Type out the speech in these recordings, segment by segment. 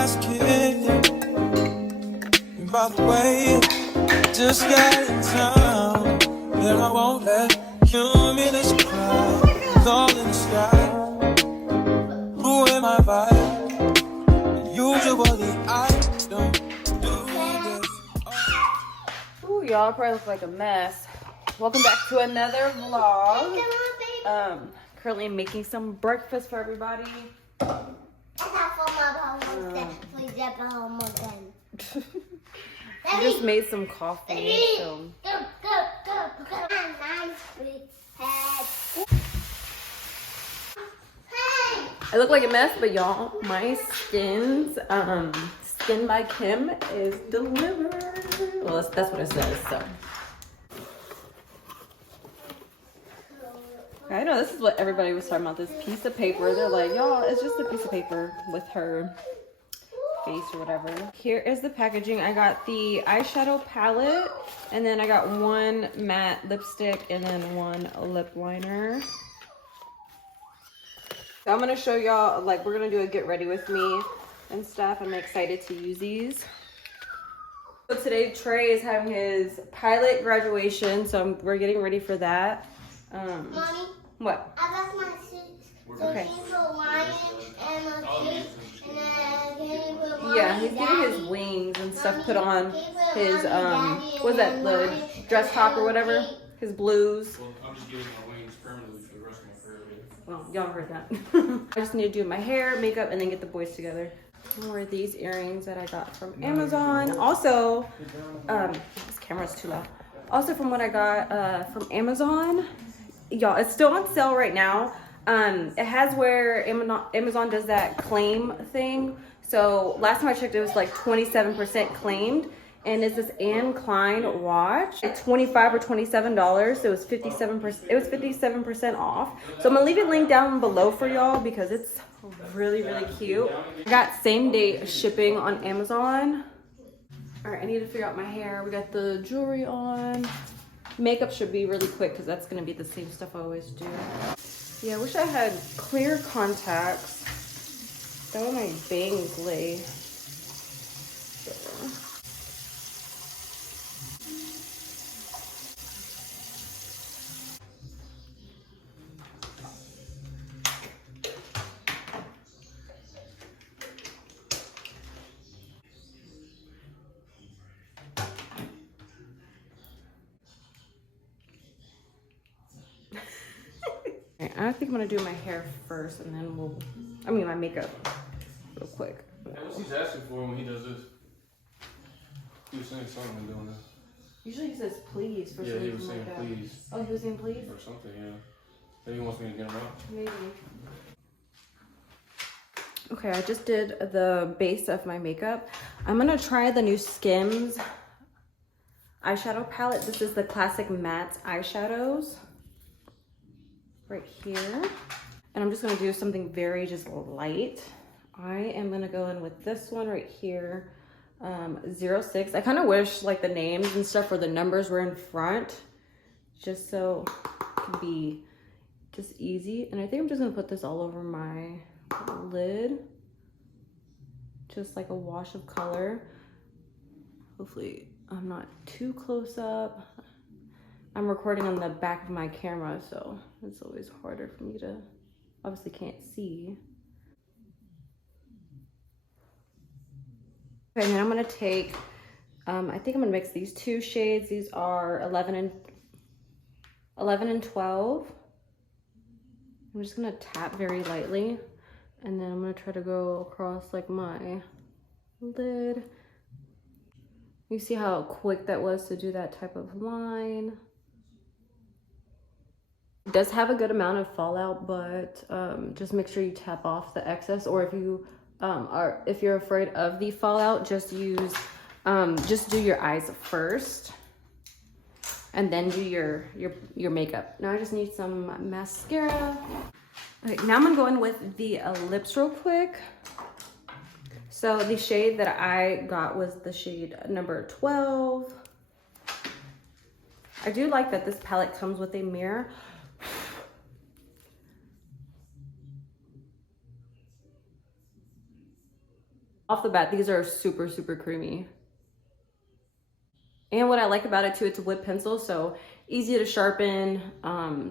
glass kicked in. By the way, just got in town, and I won't let you in this crowd. It's all in the sky, ruin my vibe. Usually I don't do this. Ooh, y'all probably look like a mess. Welcome back to another vlog. Currently making some breakfast for everybody. I just made some coffee. So. I look like a mess, but y'all, my SKKN by Kim is delivered. Well, that's what it says, so. I know this is what everybody was talking about, this piece of paper. They're like, y'all, it's just a piece of paper with her face or whatever. Here is the packaging. I got the eyeshadow palette, and then I got one matte lipstick and then one lip liner. So I'm gonna show y'all, like, we're gonna do a get ready with me and stuff. I'm excited to use these. So today Trey is having his pilot graduation, so we're getting ready for that. Mommy? What? I left my suits. So Okay. can you put lion and a cape and then can you put mommy, Yeah, he's getting his daddy? wings and stuff Mommy, put on can you put his, mommy, daddy, what's that, and the then dress mommy, top or and whatever? cape? His blues. Well, I'm just giving my wings permanently for the rest of my career. Well, y'all heard that. I just need to do my hair, makeup, and then get the boys together. More of these earrings that I got from Amazon. Also, this camera's too loud. Also from what I got from Amazon. Y'all, it's still on sale right now. It has where Amazon does that claim thing. So last time I checked, it was like 27% claimed. And it's this Anne Klein watch. It's $25 or $27. So it was 57%. It was 57% off. So I'm gonna leave it linked down below for y'all because it's really, really cute. I got same day shipping on Amazon. All right, I need to figure out my hair. We got the jewelry on. Makeup should be really quick because that's gonna be the same stuff I always do. Yeah, I wish I had clear contacts. That way my bangs lay. So. I think I'm gonna do my hair first and then my makeup real quick. And what's he's asking for when he does this? He was saying something when doing this. Usually he says please for Yeah, he was something saying like that. please. Oh, he was saying please? Or something, yeah. Maybe he wants me to get him out. Maybe. Okay, I just did the base of my makeup. I'm gonna try the new Skims eyeshadow palette. This is the classic matte eyeshadows. Right here. And I'm just gonna do something very just light. I am gonna go in with this one right here, 06. I kind of wish like the names and stuff or the numbers were in front, just so it could be just easy. And I think I'm just gonna put this all over my lid, just like a wash of color. Hopefully I'm not too close up. I'm recording on the back of my camera, so it's always harder for me to, obviously can't see. Okay, and then I'm gonna take, I think I'm gonna mix these two shades. These are 11 and 12. I'm just gonna tap very lightly, and then I'm gonna try to go across like my lid. You see how quick that was to do that type of line. It does have a good amount of fallout, but just make sure you tap off the excess, or if you if you're afraid of the fallout, just use just do your eyes first and then do your makeup. Now I just need some mascara. Okay, now I'm gonna go in with the lips real quick. So the shade that I got was the shade number 12. I do like that this palette comes with a mirror. Off the bat, these are super, super creamy. And what I like about it too, it's a wood pencil, so easy to sharpen.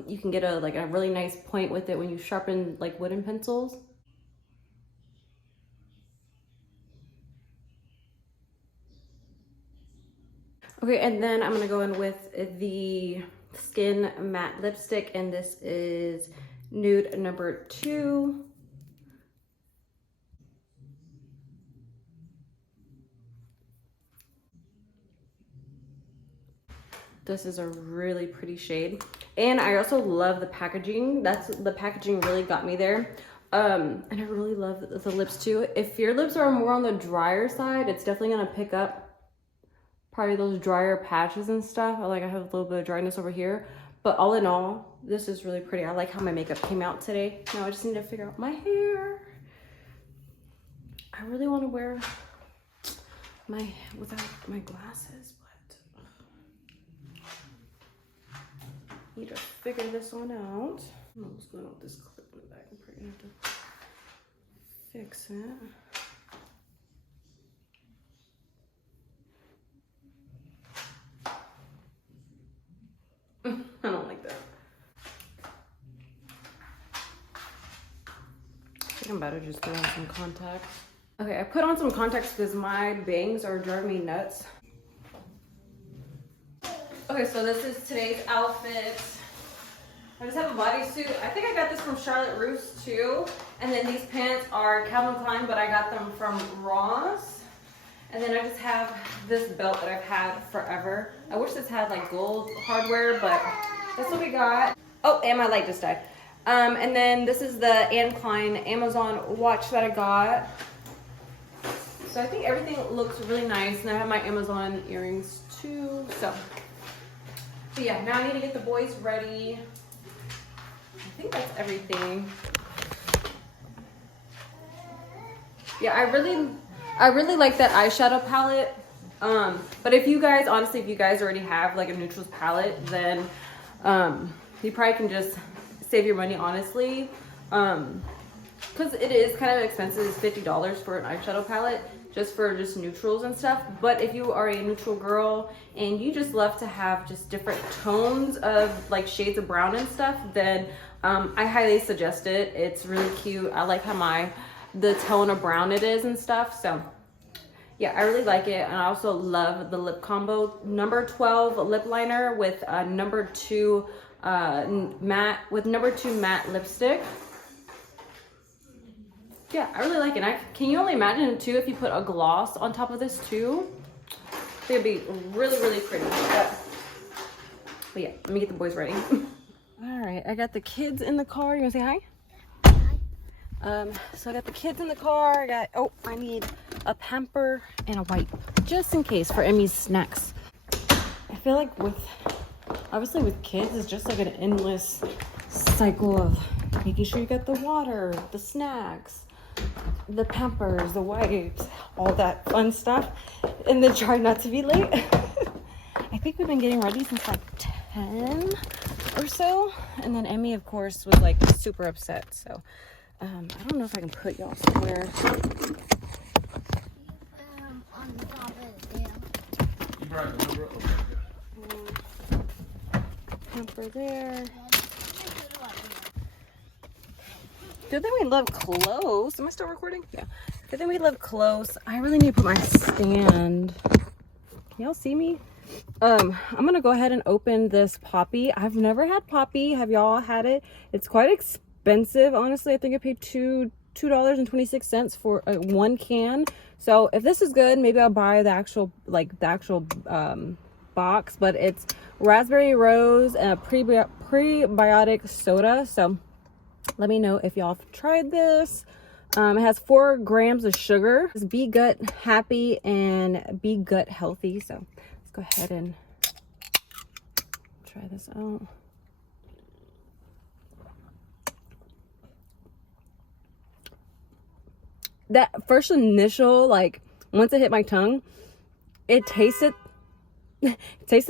You can get a really nice point with it when you sharpen like wooden pencils. Okay, and then I'm gonna go in with the Skin Matte Lipstick, and this is Nude number 2. This is a really pretty shade. And I also love the packaging. The packaging really got me there. And I really love the lips too. If your lips are more on the drier side, it's definitely gonna pick up probably those drier patches and stuff. I have a little bit of dryness over here. But all in all, this is really pretty. I like how my makeup came out today. Now I just need to figure out my hair. I really want to wear without my glasses, but need to figure this one out. I don't know what's going on with this clip in the back. I'm probably gonna have to fix it. I don't like that. I think I'm about to just put on some contacts. Okay, I put on some contacts because my bangs are driving me nuts. Okay, so this is today's outfit. I just have a bodysuit. I think I got this from Charlotte Russe too. And then these pants are Calvin Klein, but I got them from Ross. And then I just have this belt that I've had forever. I wish this had like gold hardware, but that's what we got. Oh, and my light just died. And then this is the Anne Klein Amazon watch that I got. So I think everything looks really nice. And I have my Amazon earrings too. So yeah, now I need to get the boys ready. I think that's everything. Yeah, I really like that eyeshadow palette. But if you guys, honestly, if you guys already have like a neutrals palette, then you probably can just save your money, honestly. Because it is kind of expensive. It's $50 for an eyeshadow palette, just for neutrals and stuff. But if you are a neutral girl and you just love to have just different tones of like shades of brown and stuff, then I highly suggest it. It's really cute. I like how the tone of brown it is and stuff. So yeah, I really like it. And I also love the lip combo. Number 12 lip liner with number 2 matte lipstick. Yeah, I really like it. Can you only imagine too if you put a gloss on top of this too? It'd be really, really pretty. But yeah, let me get the boys ready. All right, I got the kids in the car. You wanna say hi? So I got the kids in the car. I need a pamper and a wipe, just in case for Emmy's snacks. I feel like obviously with kids, it's just like an endless cycle of making sure you get the water, the snacks, the pampers, the wipes, all that fun stuff, and then try not to be late. I think we've been getting ready since like 10 or so, and then Emmy, of course, was like super upset. So I don't know if I can put y'all somewhere. On the top of the Pamper there. Good thing we live close. Am I still recording? Yeah. Good thing we live close. I really need to put my stand. Y'all see me? I'm gonna go ahead and open this Poppy. I've never had Poppy. Have y'all had it? It's quite expensive, honestly. I think I paid $2.26 for one can. So if this is good, maybe I'll buy the actual box. But it's raspberry rose and a prebiotic soda. So let me know if y'all have tried this. It has 4 grams of sugar. It's Be Gut Happy and Be Gut Healthy. So let's go ahead and try this out. That first initial, like, once it hit my tongue, it tasted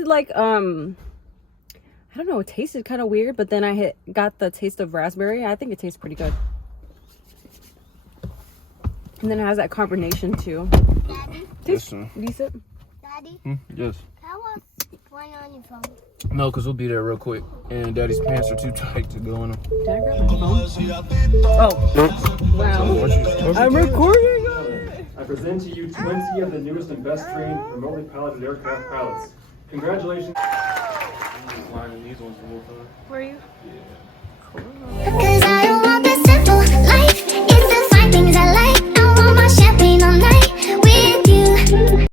like, I don't know, it tasted kind of weird, but then I got the taste of raspberry. I think it tastes pretty good. And then it has that carbonation too. Daddy, Decent. Daddy, Yes. how was one on your phone? No, because we'll be there real quick. And Daddy's pants are too tight to go in them. Did I grab my phone? Oh. Wow. I'm recording. I present to you 20 of the newest and best trained remotely piloted aircraft pilots. Congratulations. Lining these ones the whole time. Where are you? Yeah. Cool.